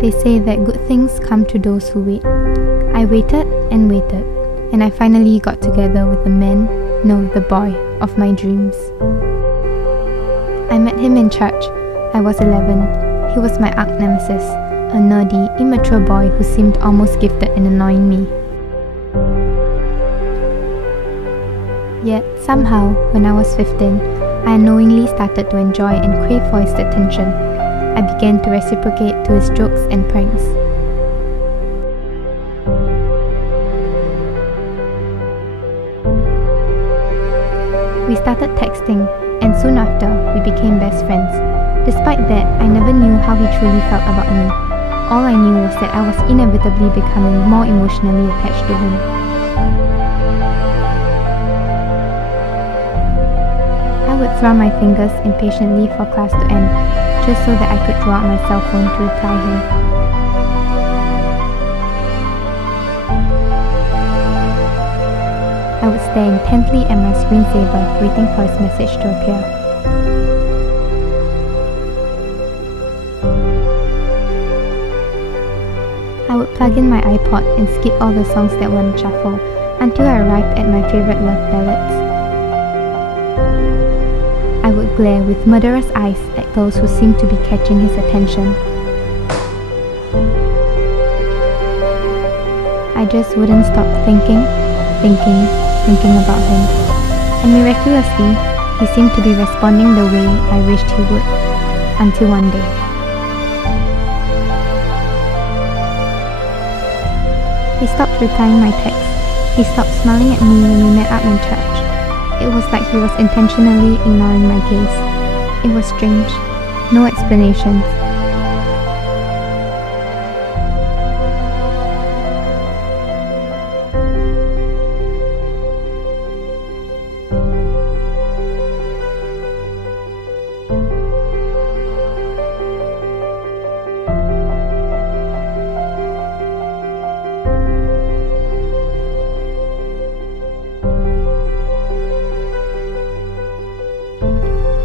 They say that good things come to those who wait. I waited, and I finally got together with the boy of my dreams. I met him in church. I was 11. He was my nemesis, a nerdy, immature boy who seemed almost gifted in annoying me. Yet, somehow, when I was 15, I unknowingly started to enjoy and crave for his attention. I began to reciprocate to his jokes and pranks. We started texting, and soon after, we became best friends. Despite that, I never knew how he truly felt about me. All I knew was that I was inevitably becoming more emotionally attached to him. I would thrum my fingers impatiently for class to end, just so that I could draw out my cell phone to reply him. I would stare intently at my screensaver, waiting for his message to appear. I would plug in my iPod and skip all the songs that were on shuffle until I arrived at my favorite love ballads. I would glare with murderous eyes at girls who seemed to be catching his attention. I just wouldn't stop thinking about him. And miraculously, he seemed to be responding the way I wished he would, until one day. He stopped replying my texts. He stopped smiling at me when we met up in church. It was like he was intentionally ignoring my gaze. It was strange. No explanations.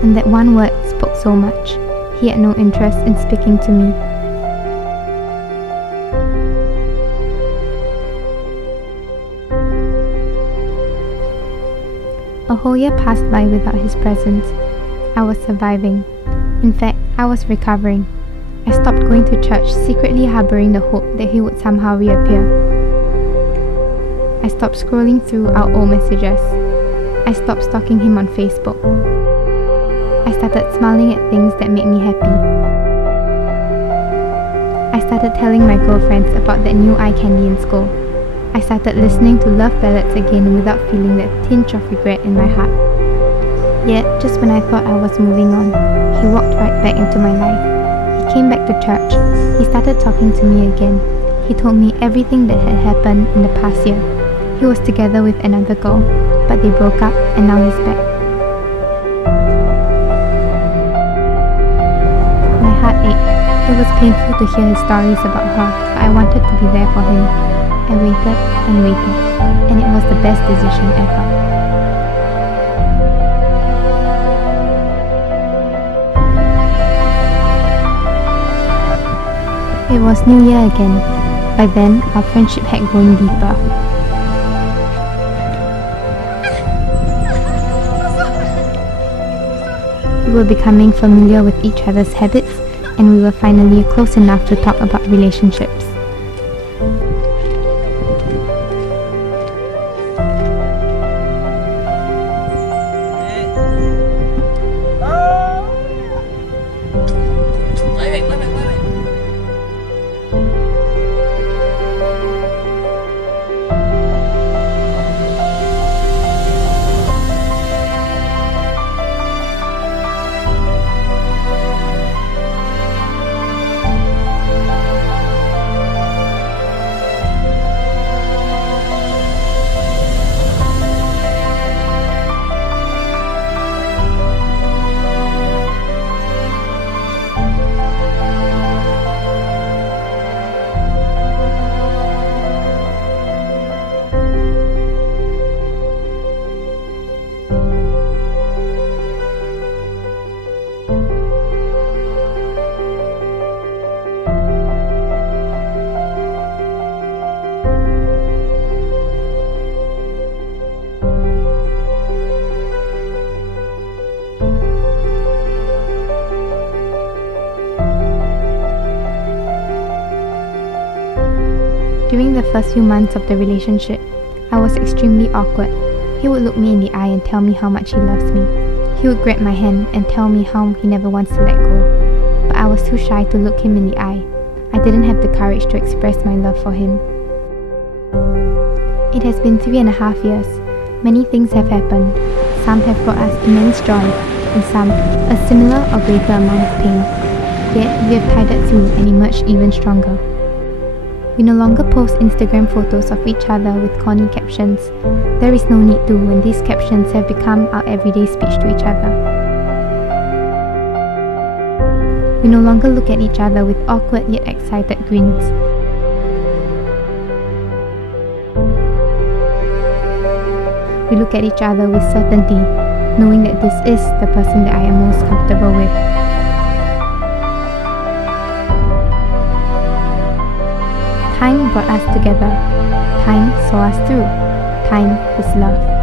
And that one word spoke so much. He had no interest in speaking to me. A whole year passed by without his presence. I was surviving. In fact, I was recovering. I stopped going to church, secretly harboring the hope that he would somehow reappear. I stopped scrolling through our old messages. I stopped stalking him on Facebook. I started smiling at things that made me happy. I started telling my girlfriends about that new eye candy in school. I started listening to love ballads again without feeling that tinge of regret in my heart. Yet, just when I thought I was moving on, he walked right back into my life. He came back to church. He started talking to me again. He told me everything that had happened in the past year. He was together with another girl, but they broke up and now he's back. It was painful to hear his stories about her, but I wanted to be there for him. I waited, and it was the best decision ever. It was New Year again. By then, our friendship had grown deeper. We were becoming familiar with each other's habits, and we were finally close enough to talk about relationships. During the first few months of the relationship, I was extremely awkward. He would look me in the eye and tell me how much he loves me. He would grab my hand and tell me how he never wants to let go. But I was too shy to look him in the eye. I didn't have the courage to express my love for him. It has been 3.5 years. Many things have happened. Some have brought us immense joy, and some a similar or greater amount of pain. Yet we have tided through and emerged even stronger. We no longer post Instagram photos of each other with corny captions. There is no need to when these captions have become our everyday speech to each other. We no longer look at each other with awkward yet excited grins. We look at each other with certainty, knowing that this is the person that I am most comfortable with. Time brought us together. Time saw us through. Time is love.